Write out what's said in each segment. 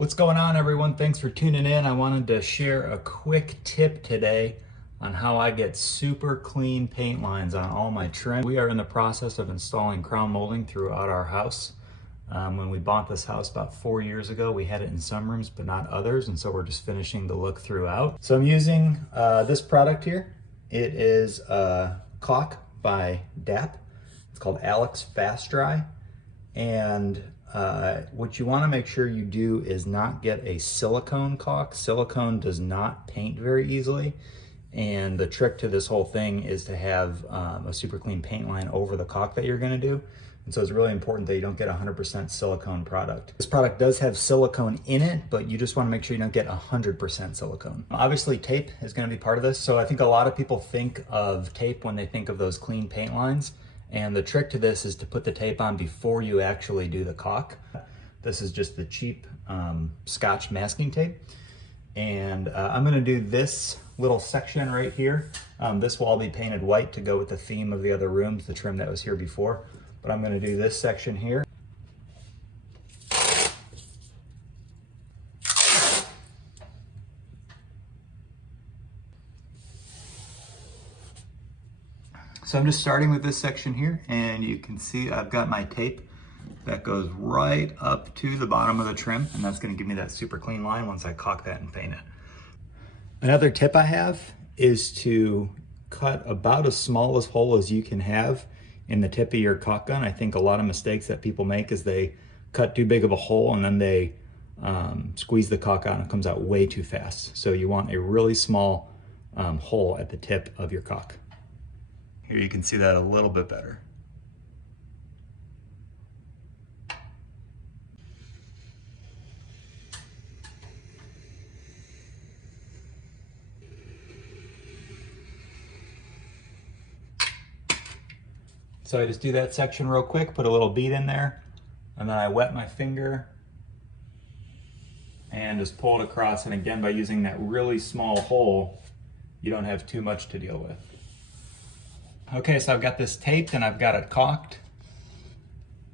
What's going on, everyone? Thanks for tuning in. I wanted to share a quick tip today on how I get super clean paint lines on all my trim. We are in the process of installing crown molding throughout our house. When we bought this house about 4 years ago, we had it in some rooms but not others, and so we're just finishing the look throughout. So I'm using this product here. It is Caulk by DAP. It's called Alex Fast Dry, and what you want to make sure you do is not get a silicone caulk. Silicone does not paint very easily, and the trick to this whole thing is to have a super clean paint line over the caulk that you're going to do. And so it's really important that you don't get 100% silicone product. This product does have silicone in it, but you just want to make sure you don't get 100% silicone. Obviously, tape is going to be part of this. So I think a lot of people think of tape when they think of those clean paint lines. And the trick to this is to put the tape on before you actually do the caulk. This is just the cheap Scotch masking tape. And I'm gonna do this little section right here. This will all be painted white to go with the theme of the other rooms, the trim that was here before. But I'm gonna do this section here. So I'm just starting with this section here, and you can see I've got my tape that goes right up to the bottom of the trim, and that's gonna give me that super clean line once I caulk that and paint it. Another tip I have is to cut about as small a hole as you can have in the tip of your caulk gun. I think a lot of mistakes that people make is they cut too big of a hole and then they squeeze the caulk out and it comes out way too fast. So you want a really small hole at the tip of your caulk. Here you can see that a little bit better. So I just do that section real quick, put a little bead in there, and then I wet my finger and just pull it across. And again, by using that really small hole, you don't have too much to deal with. Okay, so I've got this taped and I've got it caulked.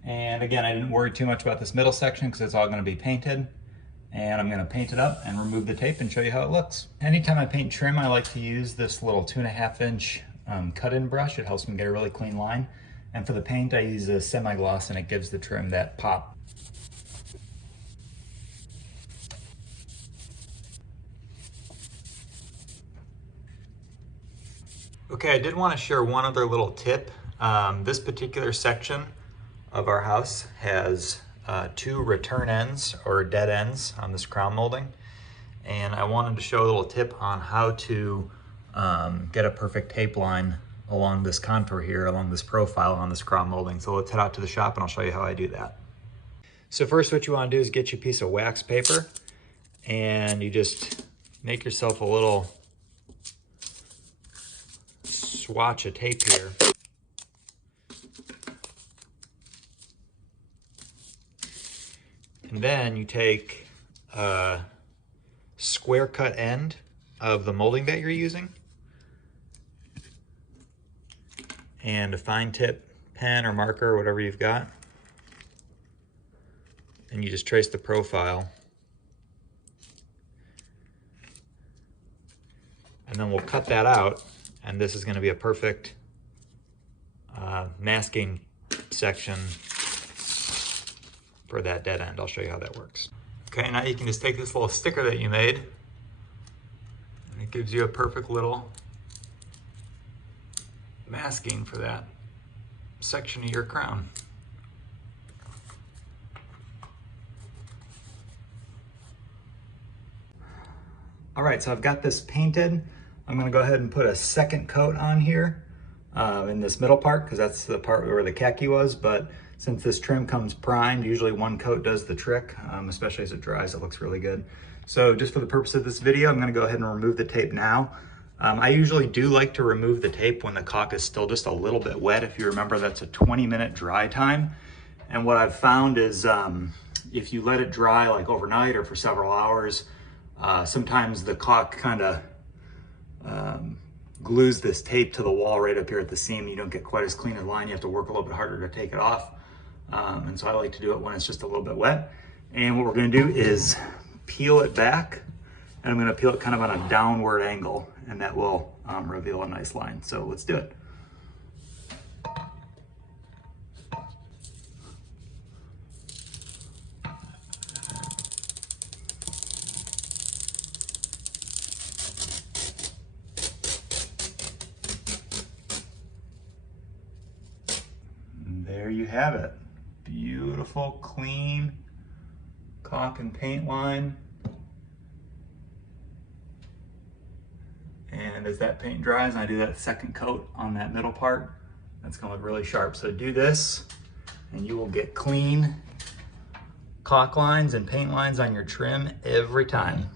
And again, I didn't worry too much about this middle section because it's all gonna be painted. And I'm gonna paint it up and remove the tape and show you how it looks. Anytime I paint trim, I like to use this little 2.5 inch cut-in brush. It helps me get a really clean line. And for the paint, I use a semi-gloss and it gives the trim that pop. Okay, I did want to share one other little tip. This particular section of our house has 2 return ends or dead ends on this crown molding. And I wanted to show a little tip on how to get a perfect tape line along this contour here, along this profile on this crown molding. So let's head out to the shop and I'll show you how I do that. So first what you want to do is get you a piece of wax paper and you just make yourself a little swatch of tape here. And then you take a square cut end of the molding that you're using and a fine tip pen or marker or whatever you've got. And you just trace the profile. And then we'll cut that out. And this is going to be a perfect masking section for that dead end. I'll show you how that works. Okay, now you can just take this little sticker that you made, and it gives you a perfect little masking for that section of your crown. All right, so I've got this painted. I'm gonna go ahead and put a second coat on here in this middle part because that's the part where the khaki was, but since this trim comes primed, usually one coat does the trick, especially as it dries, it looks really good. So just for the purpose of this video, I'm gonna go ahead and remove the tape now. I usually do like to remove the tape when the caulk is still just a little bit wet. If you remember, that's a 20-minute dry time. And what I've found is if you let it dry like overnight or for several hours, sometimes the caulk kind of glues this tape to the wall right up here at the seam. You don't get quite as clean a line. You have to work a little bit harder to take it off. And so I like to do it when it's just a little bit wet. And what we're gonna do is peel it back, and I'm gonna peel it kind of on a downward angle, and that will reveal a nice line. So let's do it. There you have it. Beautiful, clean caulk and paint line. And as that paint dries and I do that second coat on that middle part, that's gonna look really sharp. So do this and you will get clean caulk lines and paint lines on your trim every time.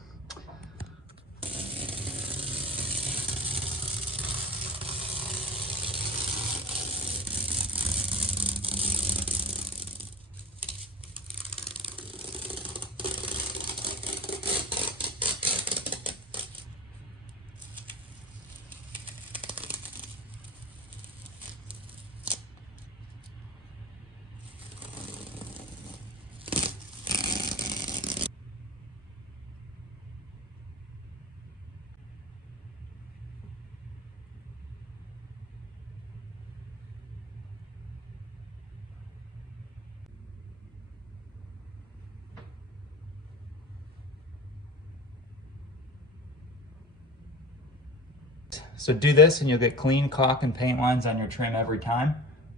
So do this and you'll get clean caulk and paint lines on your trim every time.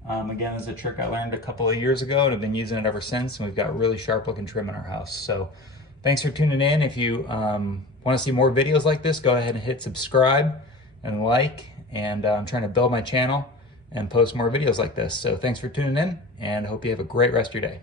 Again, this is a trick I learned a couple of years ago and I've been using it ever since, and we've got really sharp looking trim in our house. So thanks for tuning in. If you want to see more videos like this, go ahead and hit subscribe and like, and I'm trying to build my channel and post more videos like this. So thanks for tuning in, and hope you have a great rest of your day.